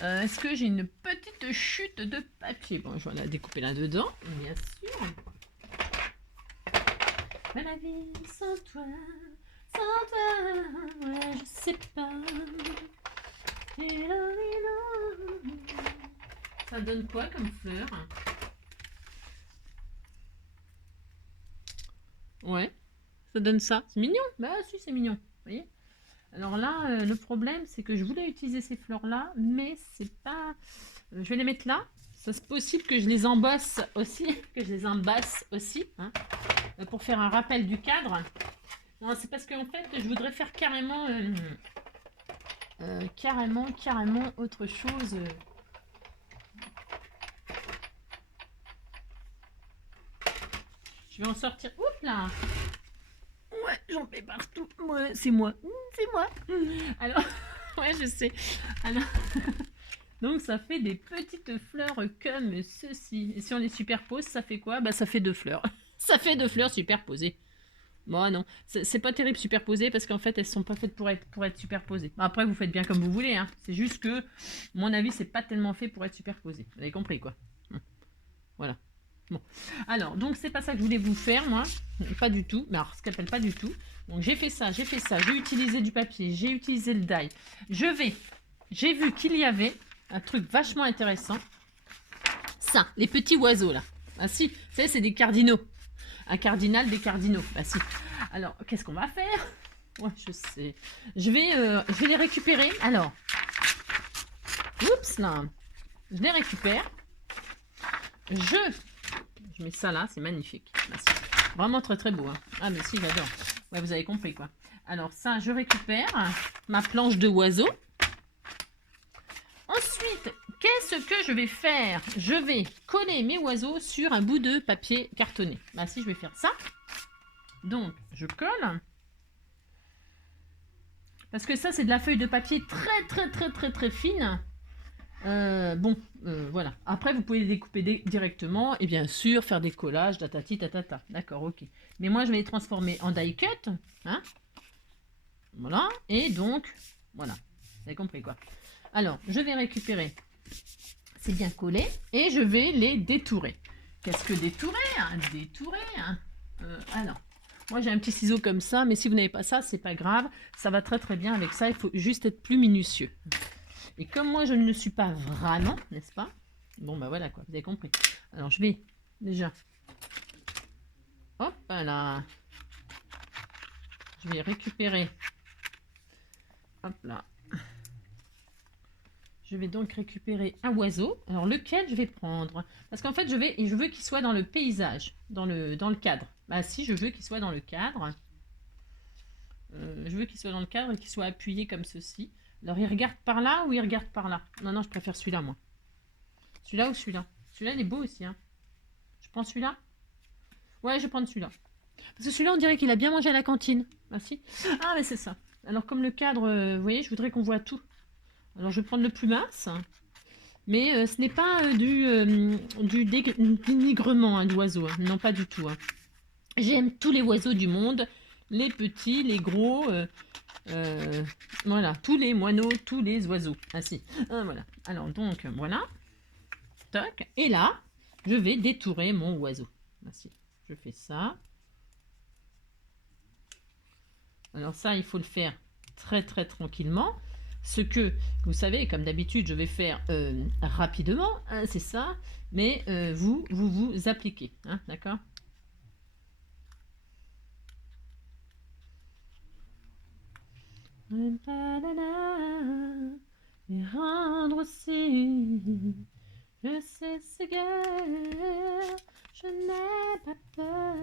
est-ce que j'ai une petite chute de papier. Bon, je vais la découper là-dedans, bien sûr. Mais la vie sans toi, ouais, je sais pas. Ça donne quoi comme fleur? Ouais, ça donne ça. C'est mignon. Bah si, c'est mignon. Vous voyez? Alors là, le problème, c'est que je voulais utiliser ces fleurs-là, mais c'est pas... je vais les mettre là. C'est possible que je les embosse aussi, hein, pour faire un rappel du cadre. Non, c'est parce qu'en fait, je voudrais faire carrément autre chose. Je vais en sortir. Oups là. Ouais, j'en fais partout. Ouais, c'est moi. Alors, ouais, je sais. Alors, donc ça fait des petites fleurs comme ceci. Et si on les superpose, ça fait quoi? Bah ça fait 2 fleurs. Ça fait 2 fleurs superposées. Bon, non, c'est pas terrible superposées parce qu'en fait, elles sont pas faites pour être superposées. Après, vous faites bien comme vous voulez. Hein. C'est juste que, à mon avis, c'est pas tellement fait pour être superposé. Vous avez compris, quoi. Voilà. Bon, alors, donc c'est pas ça que je voulais vous faire, moi. Pas du tout. Mais alors, ce qu'elle appelle pas du tout. Donc, j'ai fait ça, j'ai utilisé du papier, j'ai utilisé le die. J'ai vu qu'il y avait un truc vachement intéressant. Ça, les petits oiseaux, là. Ah si, vous savez, c'est des cardinaux. Un cardinal des cardinaux. Bah si. Alors, qu'est-ce qu'on va faire? Ouais, je sais. Je vais les récupérer. Alors, oups, là. Je les récupère. Je mets ça là, c'est magnifique. Là, c'est vraiment très très beau. Hein. Ah mais si, j'adore. Ouais, vous avez compris quoi. Alors ça, je récupère ma planche de oiseau. Ensuite, qu'est-ce que je vais faire? Je vais coller mes oiseaux sur un bout de papier cartonné. Bah si, je vais faire ça. Donc, je colle. Parce que ça, c'est de la feuille de papier très fine. Voilà. Après, vous pouvez les découper directement et bien sûr faire des collages, tatati, tatata. D'accord, ok. Mais moi, je vais les transformer en die cut. Hein, voilà. Et donc, voilà. Vous avez compris quoi. Alors, je vais récupérer. C'est bien collé. Et je vais les détourer. Qu'est-ce que détourer hein? Détourer. Hein, alors, moi, j'ai un petit ciseau comme ça. Mais si vous n'avez pas ça, c'est pas grave. Ça va très bien avec ça. Il faut juste être plus minutieux. Et comme moi, je ne le suis pas vraiment, n'est-ce pas? Bon, bah voilà, quoi, vous avez compris. Alors, je vais déjà... Hop là. Je vais récupérer... Hop là. Je vais donc récupérer un oiseau. Alors, lequel je vais prendre? Parce qu'en fait, je veux qu'il soit dans le paysage, dans le cadre. Bah si, je veux qu'il soit dans le cadre. Je veux qu'il soit dans le cadre et qu'il soit appuyé comme ceci. Alors, il regarde par là ou il regarde par là? Non, je préfère celui-là, moi. Celui-là ou celui-là? Celui-là, il est beau aussi. Hein. Je prends celui-là? Ouais, je vais prendre celui-là. Parce que celui-là, on dirait qu'il a bien mangé à la cantine. Ah, si. Ah, mais c'est ça. Alors, comme le cadre, vous voyez, je voudrais qu'on voit tout. Alors, je vais prendre le plus mince. Mais ce n'est pas du dénigrement hein, d'oiseaux. Hein. Non, pas du tout. Hein. J'aime tous les oiseaux du monde. Les petits, les gros... voilà, tous les moineaux, tous les oiseaux. Ah si, voilà. Alors donc, voilà. Toc. Et là, je vais détourer mon oiseau. Ah si, je fais ça. Alors ça, il faut le faire très tranquillement. Ce que, vous savez, comme d'habitude, je vais faire rapidement, hein, c'est ça. Mais vous appliquez, hein, d'accord ? Et rendre aussi, je sais ce guère, je n'ai pas peur,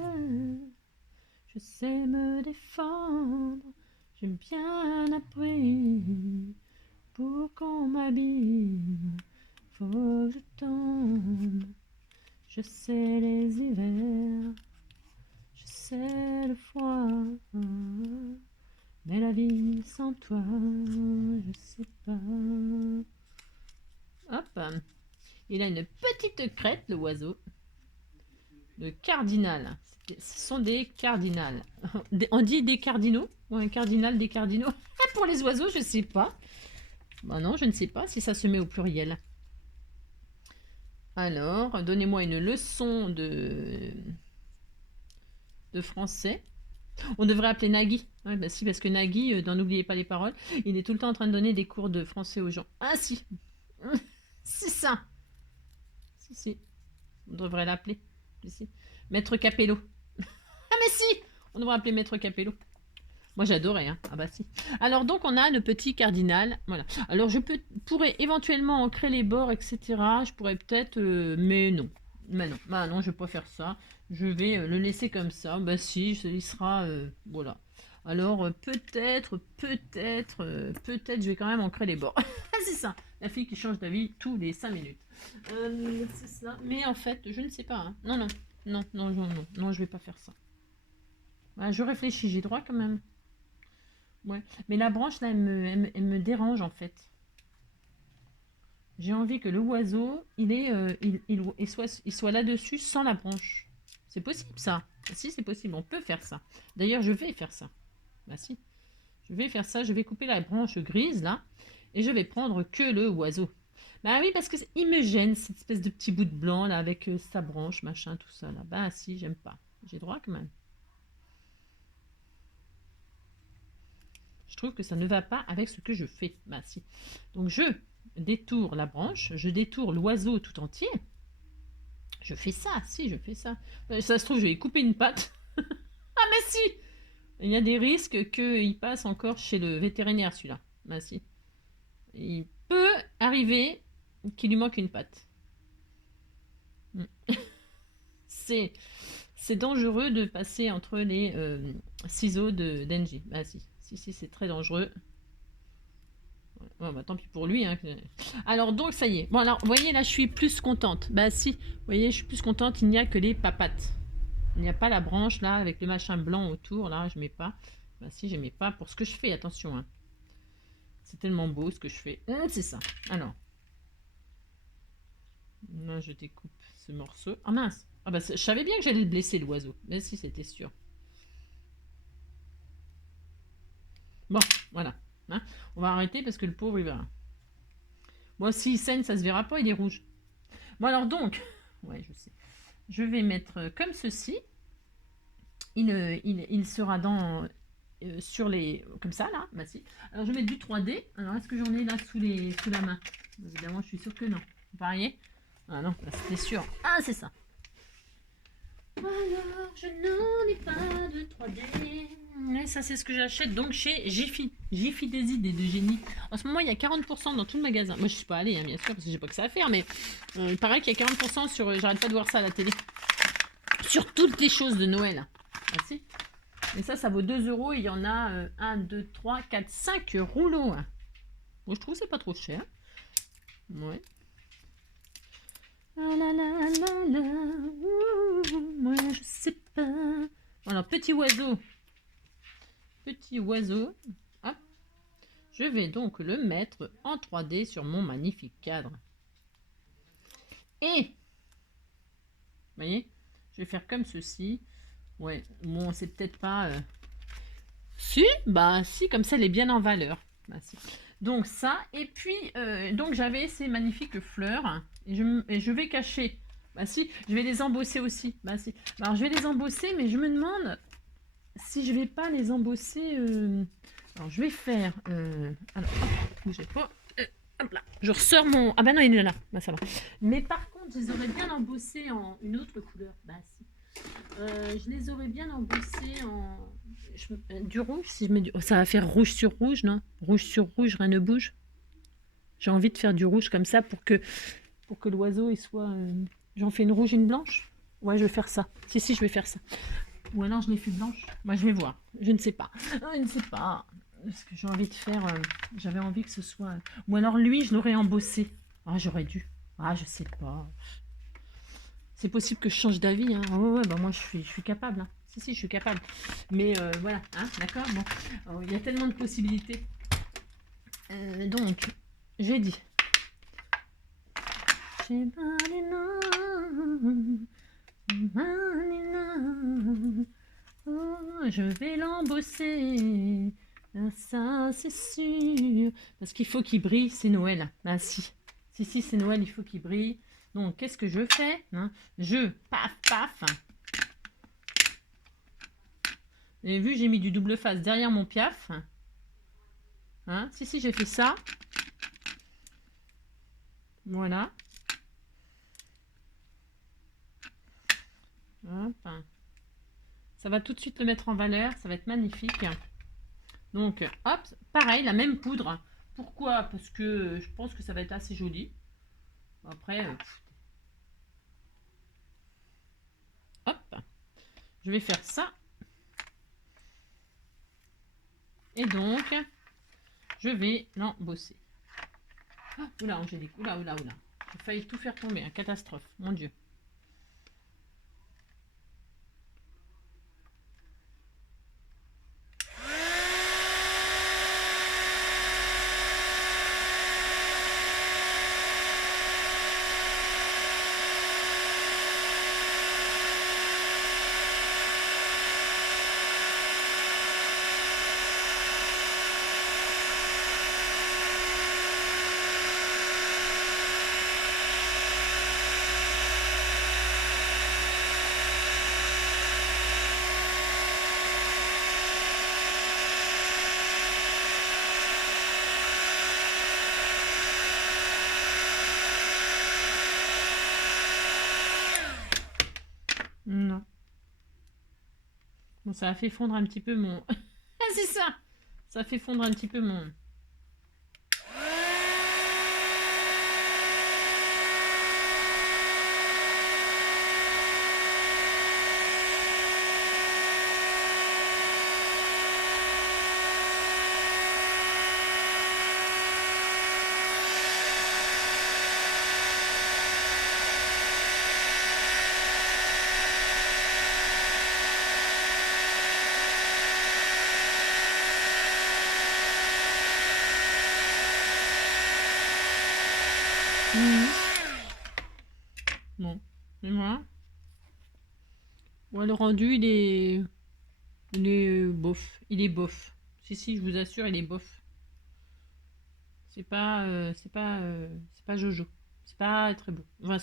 je sais me défendre, j'ai bien appris, pour qu'on m'habille, faut que je tombe, je sais les hivers, je sais le froid. Mais la vie sans toi, je sais pas. Hop. Il a une petite crête, le oiseau. Le cardinal. Ce sont des cardinals. On dit des cardinaux? Ou un cardinal des cardinaux? Pour les oiseaux, je sais pas. Bah non, je ne sais pas si ça se met au pluriel. Alors, donnez-moi une leçon de français. On devrait appeler Nagui. Ouais, bah si, parce que Nagui, n'oubliez pas les paroles, il est tout le temps en train de donner des cours de français aux gens. Ah si, c'est ça. Si, on devrait l'appeler. Si. Maître Capello. Ah mais si, on devrait appeler Maître Capello. Moi j'adorais, hein. Ah bah si. Alors donc on a le petit cardinal, voilà. Alors je pourrais éventuellement ancrer les bords, etc. Je pourrais peut-être, mais non. Bah non, je vais pas faire ça. Je vais le laisser comme ça. Bah si, il sera, voilà. Alors peut-être, je vais quand même ancrer les bords. C'est ça, la fille qui change d'avis tous les 5 minutes. C'est ça. Mais en fait, je ne sais pas. Hein. Non, je vais pas faire ça. Bah, je réfléchis, j'ai droit quand même. Ouais. Mais la branche là, elle me dérange en fait. J'ai envie que le oiseau, il soit là-dessus sans la branche. C'est possible ça. Si, c'est possible, on peut faire ça. D'ailleurs, je vais faire ça. Bah si, je vais faire ça. Je vais couper la branche grise là. Et je vais prendre que le oiseau. Bah oui, parce que il me gêne, cette espèce de petit bout de blanc là, avec sa branche, machin, tout ça là. Bah si, j'aime pas. J'ai droit quand même. Je trouve que ça ne va pas avec ce que je fais. Bah si. Donc je détourne la branche, je détourne l'oiseau tout entier. Je fais ça, si, je fais ça. Ça se trouve, je vais couper une patte. Ah mais si! Il y a des risques qu'il passe encore chez le vétérinaire, celui-là. Bah si. Il peut arriver qu'il lui manque une patte. C'est dangereux de passer entre les ciseaux de Denji. Bah si, c'est très dangereux. Ouais, bah, tant pis pour lui. Hein. Alors donc ça y est. Bon alors, vous voyez là, je suis plus contente. Bah si, vous voyez, je suis plus contente. Il n'y a que les papates. Il n'y a pas la branche là avec le machin blanc autour. Là, je mets pas. Bah si, je mets pas pour ce que je fais. Attention. Hein. C'est tellement beau ce que je fais. C'est ça. Alors. Là, je découpe ce morceau. Ah mince. Ah bah, je savais bien que j'allais le blesser, l'oiseau. Mais si, c'était sûr. Bon, voilà. Hein, on va arrêter parce que le pauvre, il va... Bon, s'il saigne, ça se verra pas, il est rouge. Bon, alors donc... Ouais, je sais. Je vais mettre comme ceci. Il sera dans... sur les... Comme ça, là. Bah si. Alors, je vais mettre du 3D. Alors, est-ce que j'en ai là sous la main? Évidemment, je suis sûre que non. Vous pariez? Ah non, c'était sûr. Ah, c'est ça. Alors, je n'en ai pas de 3D. Et ça, c'est ce que j'achète donc chez Jiffy. Jiffy des idées de génie. En ce moment, il y a 40% dans tout le magasin. Moi, je suis pas allée, hein, bien sûr, parce que j'ai pas que ça à faire, mais il paraît qu'il y a 40% sur... J'arrête pas de voir ça à la télé. Sur toutes les choses de Noël. Ah si. Et ça vaut 2 euros. Il y en a 1, 2, 3, 4, 5 rouleaux. Bon, je trouve que c'est pas trop cher. Ouais. La la la la la. Moi, je sais pas. Alors, petit oiseau. Petit oiseau. Hop. Je vais donc le mettre en 3D sur mon magnifique cadre. Et, vous voyez, je vais faire comme ceci. Ouais, bon, c'est peut-être pas... Si, bah si, comme ça, elle est bien en valeur. Bah, si. Donc ça, et puis, donc j'avais ces magnifiques fleurs. Et je vais cacher. Bah si, je vais les embosser aussi. Bah si. Alors, je vais les embosser, mais je me demande... si je vais pas les embosser, alors je vais faire, alors hop, bougez pas, hop là, je ressors mon, ah bah non il est là, bah ça va. Mais par contre je les aurais bien embossés en une autre couleur, bah si, je les aurais bien embossés en du rouge, si je mets ça va faire rouge sur rouge, non? Rouge sur rouge, rien ne bouge. J'ai envie de faire du rouge comme ça pour que l'oiseau il soit, j'en fais une rouge, une blanche. Ouais, je vais faire ça. Si, je vais faire ça. Ou alors je les fais blanches. Moi, je vais voir. Je ne sais pas. Je ne sais pas. Ce que j'ai envie de faire, j'avais envie que ce soit... Ou alors lui, je l'aurais embossé. Ah, j'aurais dû. Ah, je sais pas. C'est possible que je change d'avis. Hein. Oh, ouais, bah moi, je suis capable. Hein. Si, je suis capable. Mais voilà, hein, d'accord. Bon, il y a tellement de possibilités. Donc, j'ai dit. J'ai pas les noms. Oh, je vais l'embosser. Ça, c'est sûr. Parce qu'il faut qu'il brille, c'est Noël. Ah si. Si, c'est Noël, il faut qu'il brille. Donc, qu'est-ce que je fais hein? Je, paf. Vous avez vu, j'ai mis du double face derrière mon piaf. Hein? Si, j'ai fait ça. Voilà. Hop. Ça va tout de suite le mettre en valeur. Ça va être magnifique. Donc, hop, pareil, la même poudre. Pourquoi? Parce que je pense que ça va être assez joli. Après, hop, je vais faire ça. Et donc, je vais l'embosser. Oh, oula, Angélique, oula. J'ai failli tout faire tomber, hein, catastrophe, mon Dieu. Ça a fait fondre un petit peu mon... Ah, c'est ça! Ça a fait fondre un petit peu mon... Bon, et voilà. Bon, le rendu, il est bof. Il est bof. Si, je vous assure, il est bof. C'est pas Jojo. C'est pas très beau. Enfin,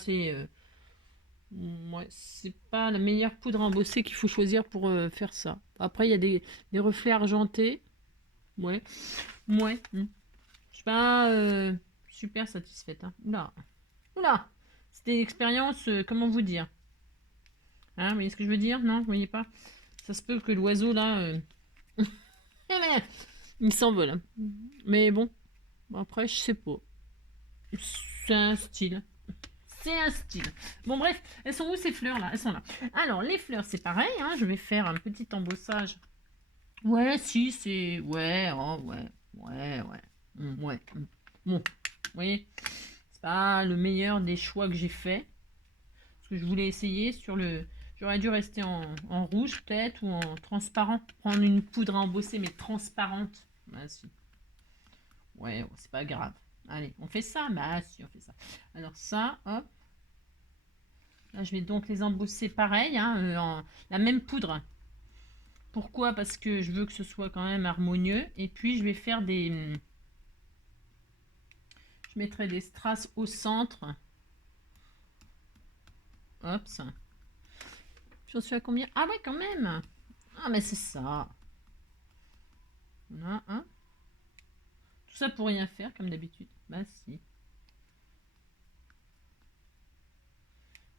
ouais, c'est pas la meilleure poudre embossée qu'il faut choisir pour faire ça. Après, il y a des reflets argentés. Ouais. Ouais. Je suis pas super satisfaite. Hein. Oula. Oula. C'était une expérience, comment vous dire? Hein, vous voyez ce que je veux dire? Non, vous voyez pas? Ça se peut que l'oiseau, là... il s'envole. Hein. Mais bon, après, je sais pas. C'est un style. C'est un style. Bon, bref, elles sont où ces fleurs là? Elles sont là. Alors, les fleurs, c'est pareil. Hein, je vais faire un petit embossage. Ouais, si, c'est. Ouais, oh, ouais. Ouais, ouais. Ouais. Bon, vous voyez, c'est pas le meilleur des choix que j'ai fait. Parce que je voulais essayer sur le. J'aurais dû rester en rouge peut-être ou en transparent. Prendre une poudre à embosser mais transparente. Bah si. Ouais, c'est pas grave. Allez, on fait ça. Bah si, on fait ça. Alors ça, hop. Là, je vais donc les embosser pareil, hein, en la même poudre. Pourquoi? Parce que je veux que ce soit quand même harmonieux. Et puis, je vais faire des... Je mettrai des strass au centre. Hop. J'en suis à combien? Ah ouais, quand même. Ah, mais c'est ça. Voilà, hein. Tout ça pour rien faire, comme d'habitude. Bah si.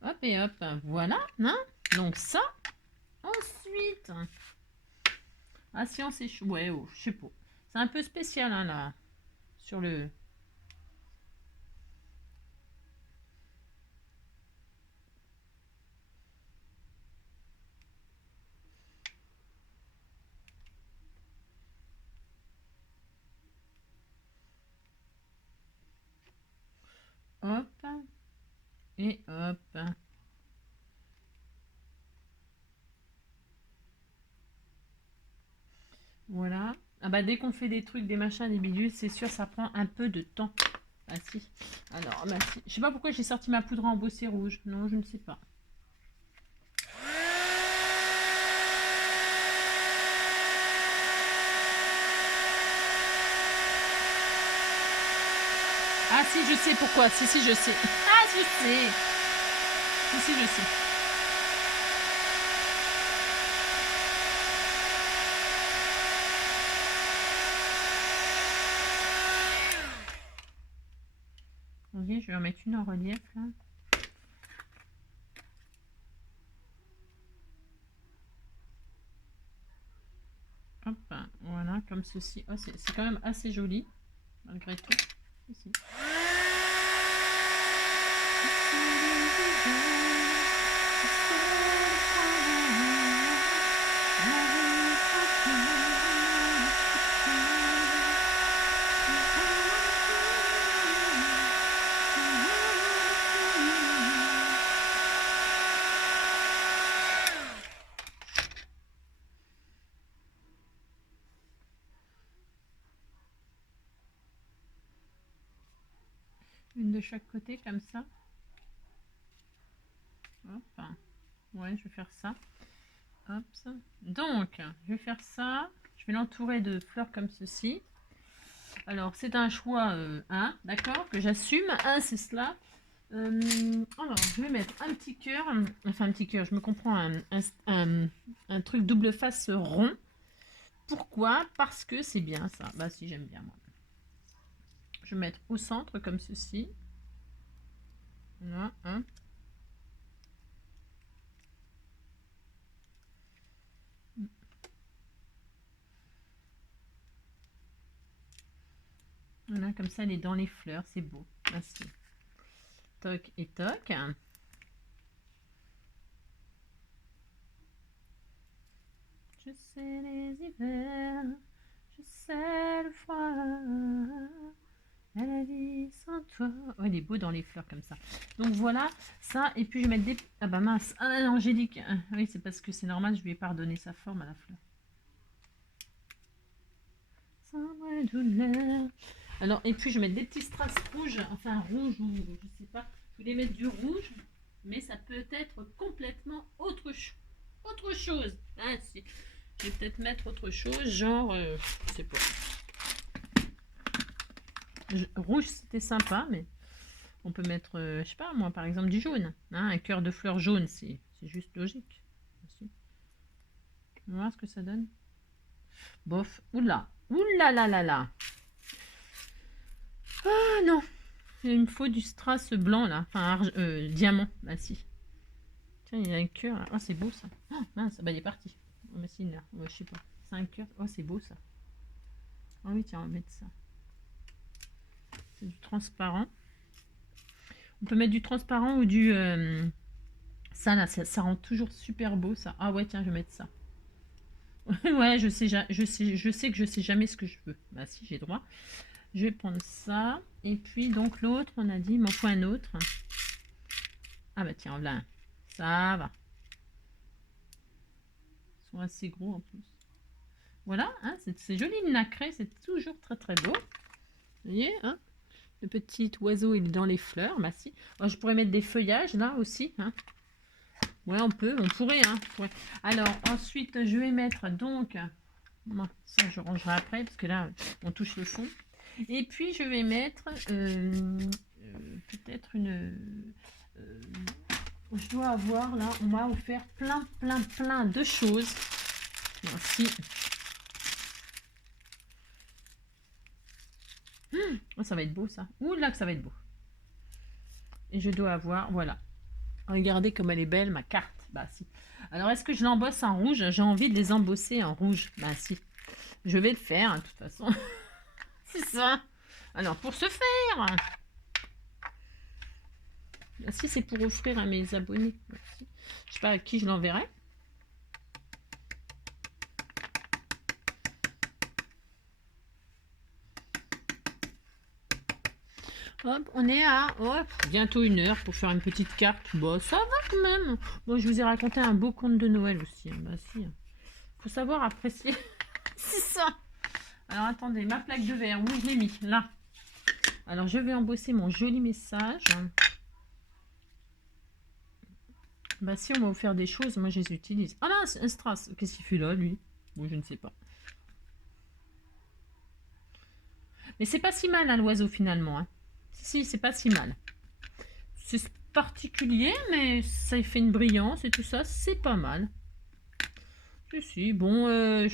Hop et hop. Voilà, hein. Donc ça. Ensuite... Ah si, on s'est... Ouais, oh, je sais pas. C'est un peu spécial, hein, là. Sur le... Hop. Et hop. Voilà. Ah bah dès qu'on fait des trucs, des machins, des bidules, c'est sûr, ça prend un peu de temps. Ah si. Alors, bah si. Je sais pas pourquoi j'ai sorti ma poudre à embosser rouge. Non, je ne sais pas. Ah si, je sais pourquoi. Si, je sais. Ah, je sais. Si, je sais. Ok, je vais en mettre une en relief là. Hop, voilà, comme ceci. Oh, c'est quand même assez joli, malgré tout. Ici. Une de chaque côté, comme ça. Hop. Ouais, je vais faire ça. Hop. Donc, je vais faire ça. Je vais l'entourer de fleurs comme ceci. Alors, c'est un choix, d'accord, que j'assume. C'est cela. Alors, je vais mettre un petit cœur. Enfin, un petit cœur, je me comprends, un truc double face rond. Pourquoi? Parce que c'est bien ça. Bah si, j'aime bien moi. Je vais mettre au centre comme ceci. Voilà, hein. Voilà, comme ça, elle est dans les fleurs. C'est beau. Merci. Toc et toc. Je sais les hivers, je sais le froid, à la vie sans toi. Oh, il est beau dans les fleurs comme ça. Donc voilà, ça. Et puis je vais mettre des... Ah bah mince, ah non, Angélique. Oui, c'est parce que c'est normal, je lui ai pas redonné sa forme à la fleur. Sans douleur. Alors, et puis je vais mettre des petits strass rouges, enfin rouge ou je sais pas. Je voulais mettre du rouge, mais ça peut être complètement autre chose. Ah, si. Je vais peut-être mettre autre chose, genre, je sais pas. Rouge, c'était sympa, mais on peut mettre, je sais pas, moi, par exemple, du jaune. Hein, un cœur de fleurs jaune, c'est juste logique. On va voir ce que ça donne. Bof, oula, oula là là là. Ah non, il me faut du strass blanc là, enfin diamant, bah si. Tiens, il y a un cœur. Ah, c'est beau ça. Oh, mince, bah il est parti. On va essayer là. Ouais, je sais pas. C'est un cœur. Oh, c'est beau ça. Ah oui, tiens, on va mettre ça. C'est du transparent. On peut mettre du transparent ou du... ça là, ça rend toujours super beau ça. Ah ouais, tiens, je vais mettre ça. Ouais, je sais que je sais jamais ce que je veux. Bah si, j'ai droit. Je vais prendre ça. Et puis donc l'autre, on a dit, il m'en faut un autre. Ah bah tiens, voilà. Ça va. Ils sont assez gros en plus. Voilà, hein, c'est joli le nacré, c'est toujours très très beau. Vous voyez, hein, le petit oiseau il est dans les fleurs, bah si. Oh, je pourrais mettre des feuillages là aussi. Hein. Ouais, on pourrait, hein. Alors ensuite, je vais mettre donc, bon, ça je rangerai après parce que là on touche le fond. Et puis je vais mettre peut-être une. Je dois avoir là, on m'a offert plein de choses. Merci. Oh, ça va être beau ça. Ouh là que ça va être beau. Et je dois avoir, voilà. Regardez comme elle est belle ma carte. Bah si. Alors est-ce que je l'embosse en rouge? J'ai envie de les embosser en rouge. Bah si. Je vais le faire hein, de toute façon. C'est ça. Alors pour ce faire. Bah, si c'est pour offrir à mes abonnés. Bah, si. Je sais pas à qui je l'enverrai. Hop, on est à bientôt 1 heure pour faire une petite carte. Bon, ça va quand même. Bon, je vous ai raconté un beau conte de Noël aussi. Hein. Bah si. Faut savoir apprécier. C'est ça. Alors attendez, ma plaque de verre, où je l'ai mis? Là. Alors je vais embosser mon joli message. Bah si on m'a offert des choses, moi je les utilise. Ah là, un strass. Qu'est-ce qu'il fait là, lui? Bon, je ne sais pas. Mais c'est pas si mal, hein, l'oiseau, finalement. Hein. Si, c'est pas si mal. C'est particulier, mais ça fait une brillance et tout ça, c'est pas mal. Si, bon,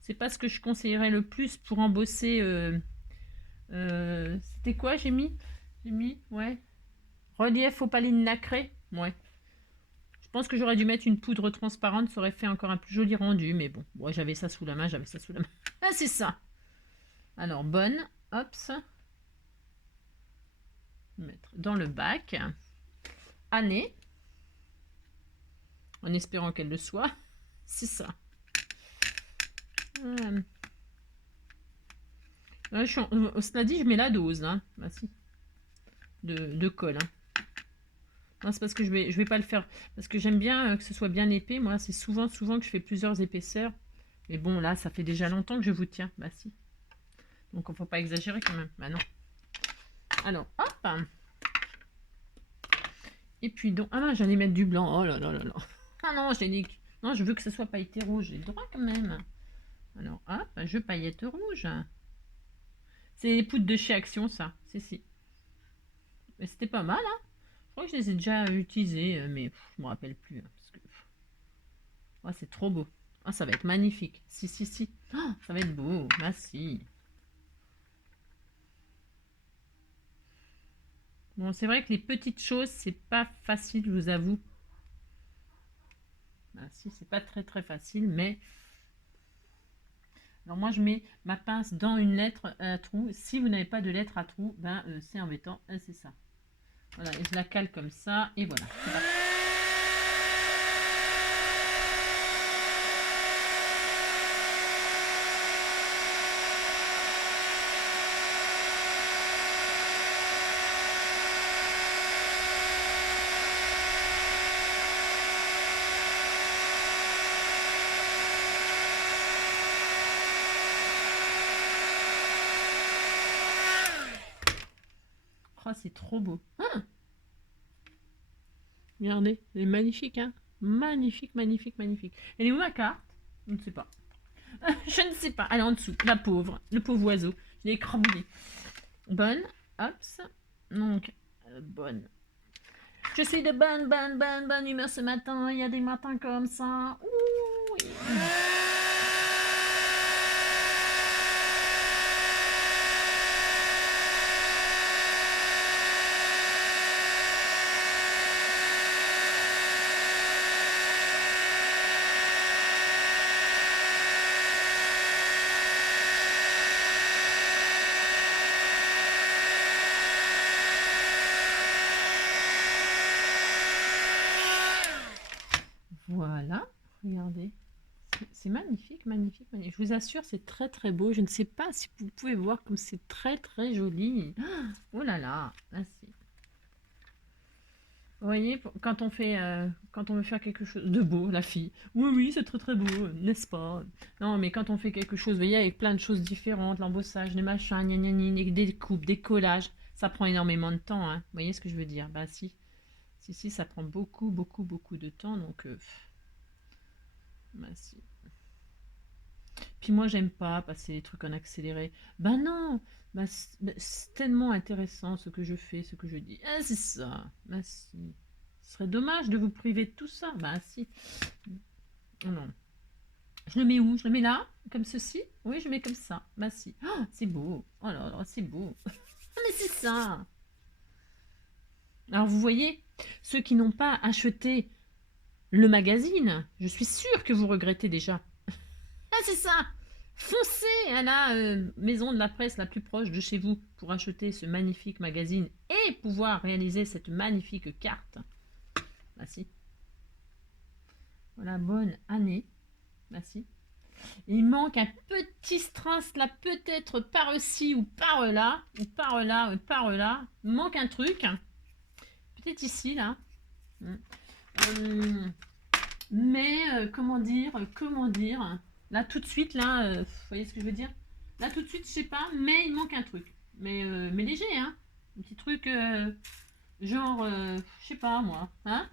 c'est pas ce que je conseillerais le plus pour embosser. C'était quoi, j'ai mis, ouais. Relief opaline nacré, ouais. Je pense que j'aurais dû mettre une poudre transparente, ça aurait fait encore un plus joli rendu, mais bon, ouais, j'avais ça sous la main, Ah, c'est ça. Alors, bonne, hop. Mettre dans le bac. Année. En espérant qu'elle le soit. C'est ça. Cela dit, je mets la dose. Hein. Bah, si. De colle. Hein. Non, c'est parce que je vais pas le faire. Parce que j'aime bien que ce soit bien épais. Moi, c'est souvent que je fais plusieurs épaisseurs. Mais bon, là, ça fait déjà longtemps que je vous tiens. Bah si. Donc, il ne faut pas exagérer quand même. Bah non. Alors, hop. Et puis, donc... Ah non, j'allais mettre du blanc. Oh là là là là. Ah non, j'ai dit... Non, je veux que ce soit pailleté rouge. J'ai le droit quand même. Alors, hop, je paillette rouge. C'est les poudres de chez Action, ça. C'est si. Mais c'était pas mal, hein. Je crois que je les ai déjà utilisées, mais je me rappelle plus. Hein, parce que... oh, c'est trop beau. Ah, ça va être magnifique. Si. Oh, ça va être beau. Merci. Bon, c'est vrai que les petites choses, c'est pas facile, je vous avoue. Ah, si, c'est pas très facile, mais Alors moi, je mets ma pince dans une lettre à trou. Si vous n'avez pas de lettre à trou, ben c'est embêtant. C'est ça. Voilà, et je la cale comme ça, et voilà. C'est parti. Oh, c'est trop beau. Ah, regardez, elle est magnifique, hein. Magnifique, magnifique, magnifique. Elle est où ma carte? Je ne sais pas. Je ne sais pas. Elle est en dessous. La pauvre. Le pauvre oiseau. Je l'ai écrabouillé. Bonne. Hops. Donc, bonne. Je suis de bonne humeur ce matin. Il y a des matins comme ça. Ouh, oui. Voilà, regardez. C'est magnifique, magnifique, magnifique. Je vous assure, c'est très très beau. Je ne sais pas si vous pouvez voir comme c'est très très joli. Oh là là, merci. Vous voyez, quand on veut faire quelque chose de beau, la fille. Oui, oui, c'est très très beau, n'est-ce pas? Non, mais quand on fait quelque chose, vous voyez, avec plein de choses différentes, l'embossage, les machins, gna gna gna, des découpes, des collages, ça prend énormément de temps, hein. Vous voyez ce que je veux dire? Bah si, si, ça prend beaucoup, beaucoup, beaucoup de temps, donc... bah si. Puis moi, j'aime pas passer les trucs en accéléré. Ben non, c'est tellement intéressant ce que je fais, ce que je dis. Ah, c'est ça. Ben si. Ce serait dommage de vous priver de tout ça. Ben si. Oh non. Je le mets où? Je le mets là? Comme ceci? Oui, je mets comme ça. Ben si. Oh, c'est beau. Oh là là, c'est beau. Ah, mais c'est ça. Alors vous voyez, ceux qui n'ont pas acheté le magazine, je suis sûre que vous regrettez déjà. Ah, c'est ça! Foncez à la maison de la presse la plus proche de chez vous pour acheter ce magnifique magazine et pouvoir réaliser cette magnifique carte. Bah si. Voilà, bonne année. Bah si. Il manque un petit strass là, peut-être par ici ou par là, ou par là, ou par là. Il manque un truc. Peut-être ici, là. Mais, comment dire, là, tout de suite, là, vous voyez ce que je veux dire? Là, tout de suite, je sais pas, mais il manque un truc. Mais léger, hein? Un petit truc, genre, je sais pas, moi, hein?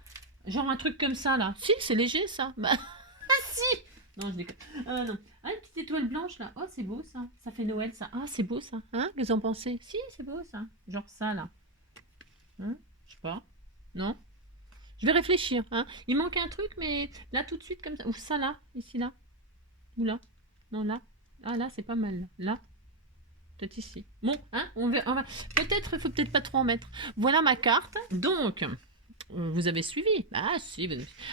Genre un truc comme ça, là. Si, c'est léger, ça. Bah, ah, si! Non, je déconne. Non. Ah, une petite étoile blanche, là. Oh, c'est beau, ça. Ça fait Noël, ça. Ah, c'est beau, ça. Hein? Qu'est-ce que vous en pensez? Si, c'est beau, ça. Genre ça, là. Hein? Je sais pas. Non? Je vais réfléchir, hein. Il manque un truc, mais là, tout de suite, comme ça. Ou ça, là. Ici, là. Ou là. Non, là. Ah, là, c'est pas mal. Là. Peut-être ici. Bon, hein, on va... Peut-être, il faut peut-être pas trop en mettre. Voilà ma carte. Donc, vous avez suivi. Ah, si.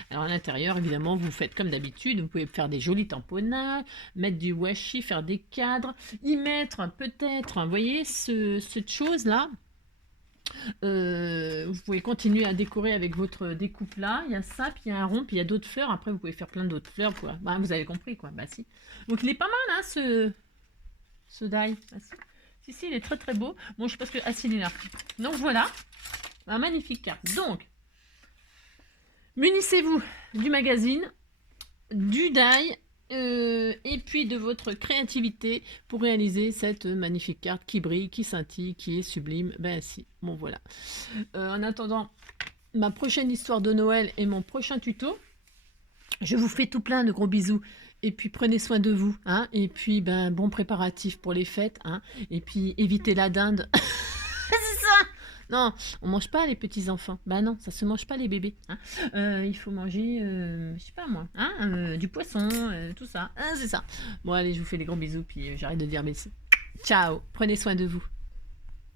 Alors, à l'intérieur, évidemment, vous faites comme d'habitude. Vous pouvez faire des jolis tamponnages, mettre du washi, faire des cadres, y mettre peut-être, vous voyez, cette chose-là. Vous pouvez continuer à décorer avec votre découpe là. Il y a ça, puis il y a un rond, puis il y a d'autres fleurs. Après, vous pouvez faire plein d'autres fleurs, quoi. Bah, vous avez compris, quoi. Bah, si. Donc, il est pas mal, hein, ce die. Bah, si, il est très, très beau. Bon, je sais pas ce que... Ah, si, il est là. Donc, voilà. Un magnifique carte. Donc, munissez-vous du magazine, du die, et puis de votre créativité pour réaliser cette magnifique carte qui brille, qui scintille, qui est sublime. Ben si, bon voilà. En attendant ma prochaine histoire de Noël et mon prochain tuto, je vous fais tout plein de gros bisous. Et puis prenez soin de vous, hein. Et puis ben bon préparatif pour les fêtes, hein. Et puis évitez la dinde. C'est ça. Non, on mange pas les petits enfants. Bah non, ça se mange pas les bébés, hein. Il faut manger, je sais pas moi, hein, du poisson, tout ça. Hein, c'est ça. Bon allez, je vous fais des gros bisous, puis j'arrête de dire merci. Ciao, prenez soin de vous.